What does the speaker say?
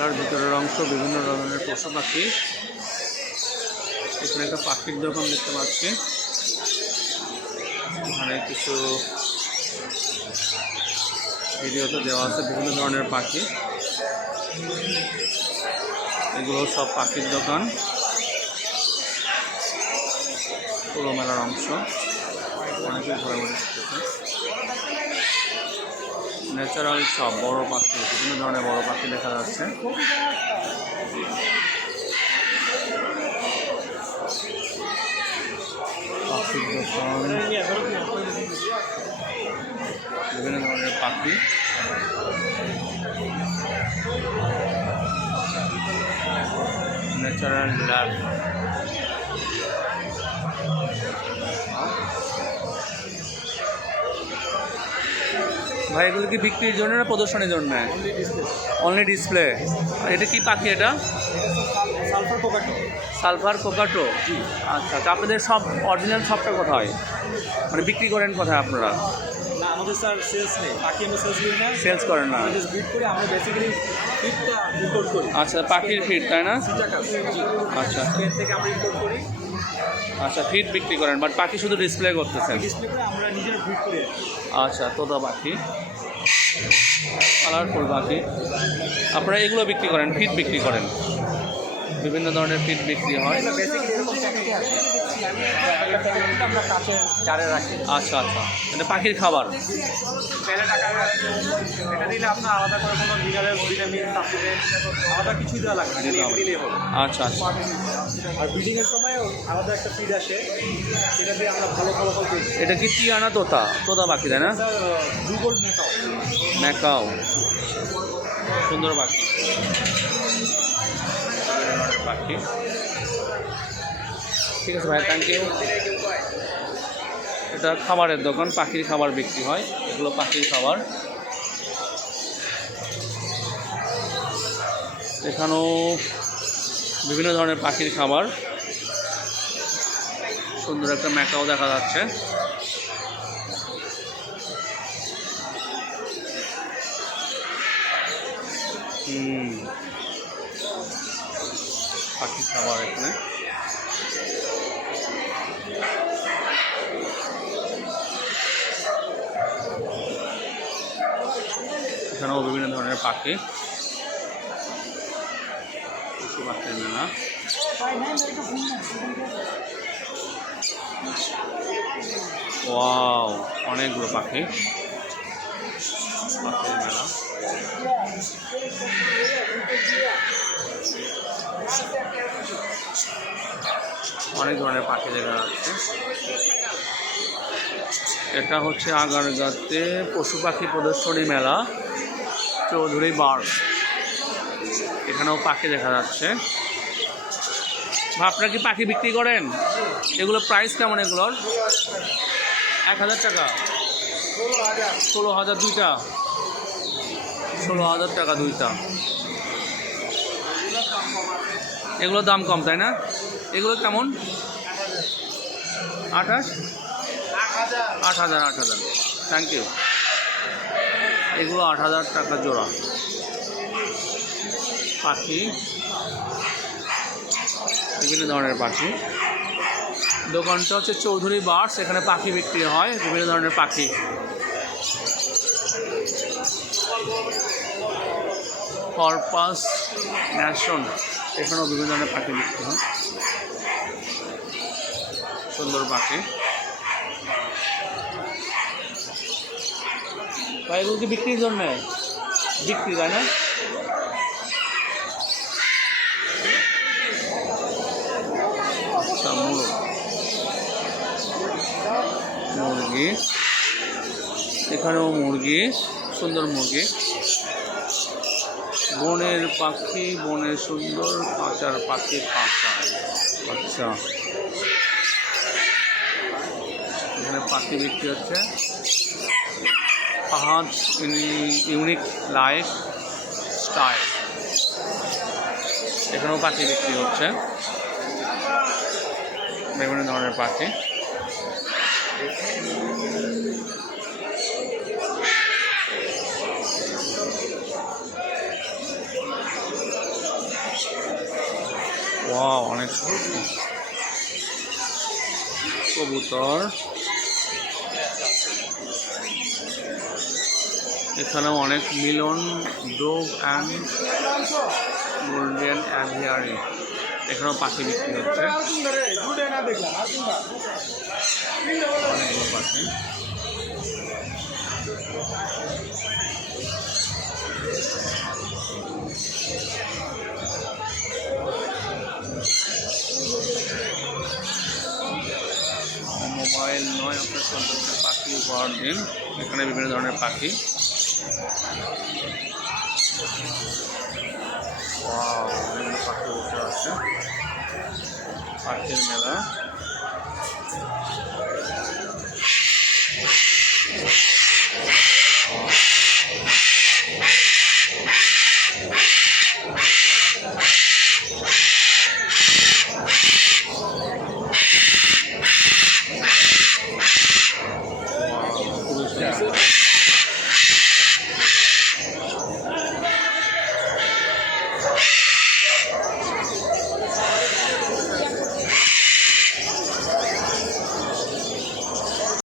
মেলার ভিতরের অংশ বিভিন্ন ধরনের পশু পাখি। এখানে একটা পাখির দোকান দেখতে পাচ্ছি। এখানে কিছু ভিডিওতে দেওয়া আছে বিভিন্ন ধরনের পাখি। এগুলো সব পাখির দোকান। পুরো মেলার অংশ অনেকে ঘোরাঘুরি করতেছে। ন্যাচারাল সব বড় পাখি, বিভিন্ন ধরনের বড় পাখি দেখা যাচ্ছে। পাখির দোকান, বিভিন্ন ধরনের পাখি। Natural lab. ভাই এগুলো কি বিক্রির জন্য না প্রদর্শনীর জন্য? Only display. এটা কি পাখি? এটা সালফার কোকাটো। আচ্ছা আচ্ছা, আপনাদের সব অরিজিনাল শপটা কোথায়, মানে বিক্রি করেন কোথায় আপনারা? না, আমাদের স্যার সেলস নেই, পাখি আমরা সেলস করি না। সেলস করেন না? আমরা জাস্ট ব্রিড করি। আমরা বেসিক্যালি ফিডটা ইম্পোর্ট করি। আচ্ছা, পাখির ফিড তাই না? আচ্ছা, স্পেন থেকে আমরা ইম্পোর্ট করি। আচ্ছা, ফিড বিক্রি করেন, বাট পাখি শুধু ডিসপ্লে করতেছেন? ডিসপ্লে করে আমরা নিজের ব্রিড করি। আচ্ছা, তোতা পাখি, কালারফুল পাখি। আপনারা এগুলো বিক্রি করেন, ফিড বিক্রি করেন? বিভিন্ন ধরনের ফিড বিক্রি হয়। আমরা কাছে জারে রাখি। আচ্ছা আচ্ছা, এটা পাখির খাবার। পেলে টাকা এটা দিলে আপনার আলাদা করে কোনো মিনারেল ভিটামিন সাপ্লিমেন্ট আলাদা কিছুই দেওয়া লাগবে না, এটা দিলেই হবে। আচ্ছা আচ্ছা। আর ব্রিডিংয়ের সময়ও আলাদা একটা ফিড আসে, সেটা দিয়ে আমরা ভালো ফলাফল পেয়েছি। এটা কি টিয়ানা তোতা? তোতা পাখি তাই না? Sir Google macaw. ম্যাকাও, সুন্দর পাখি, পাখি। ঠিক আছে ভাই, থ্যাংক ইউ। এটা খাবারের দোকান, পাখির খাবার বিক্রি হয়। এগুলো পাখির খাবার। এখানেও বিভিন্ন ধরনের পাখির খাবার। সুন্দর একটা ম্যাকাও দেখা যাচ্ছে। পাখির খাবার এখানে। এখানেও বিভিন্ন ধরনের পাখি, পশু পাখির মেলা। ওয়াও, অনেকগুলো পাখি, পাখির মেলা। অনেক ধরনের পাখি দেখা যাচ্ছে। এটা হচ্ছে আগারগাঁতে পশু পাখি প্রদর্শনী মেলা, চৌধুরী বার্ড। এখানেও পাখি দেখা যাচ্ছে। আপনারা কি পাখি বিক্রি করেন? এগুলো প্রাইস কেমন এগুলোর? 1000 টাকা, 16,000 দুইটা, 16,000 টাকা দুইটা। এগুলোর দাম কম তাই না? এগুলো কেমন? 28, 8,000। Thank you. এগুলো 8,000 টাকা জোড়া পাখি, বিভিন্ন ধরনের পাখি। দোকানটা হচ্ছে চৌধুরী বার্ডস। এখানে পাখি বিক্রি হয়, বিভিন্ন ধরনের পাখি। পারপাস ন্যাশন, এখানেও বিভিন্ন ধরনের পাখি বিক্রি হয়। সুন্দর পাখি। ভাই এগুলো কি বিক্রির জন্য? বিক্রি তাই না? আচ্ছা, মুরগি, এখানেও মুরগি, সুন্দর মুরগি। বনের পাখি, বনের সুন্দর, পাচার পাখি, পাচা। আচ্ছা, এখানে পাখি বিক্রি হচ্ছে। ফাহাদ ইউনিক লাইফ স্টাইল, এখানেও পাখি বিক্রি হচ্ছে। বিভিন্ন ধরনের পাখি। ওয়াও, অনেক সুন্দর। কবুতর, এখানেও অনেক মিলন ডোভ অ্যান্ড গোল্ডেন অ্যাভিয়ারি, এখানেও পাখি বিক্রি হচ্ছে, অনেকগুলো পাখি। মোবাইল নয়, আপনার সন্তানকে পাখি উপহার দিন। এখানে বিভিন্ন ধরনের পাখি। ওয়াও, অনেকগুলো পাখি বসে আছে, পাখির মেলা।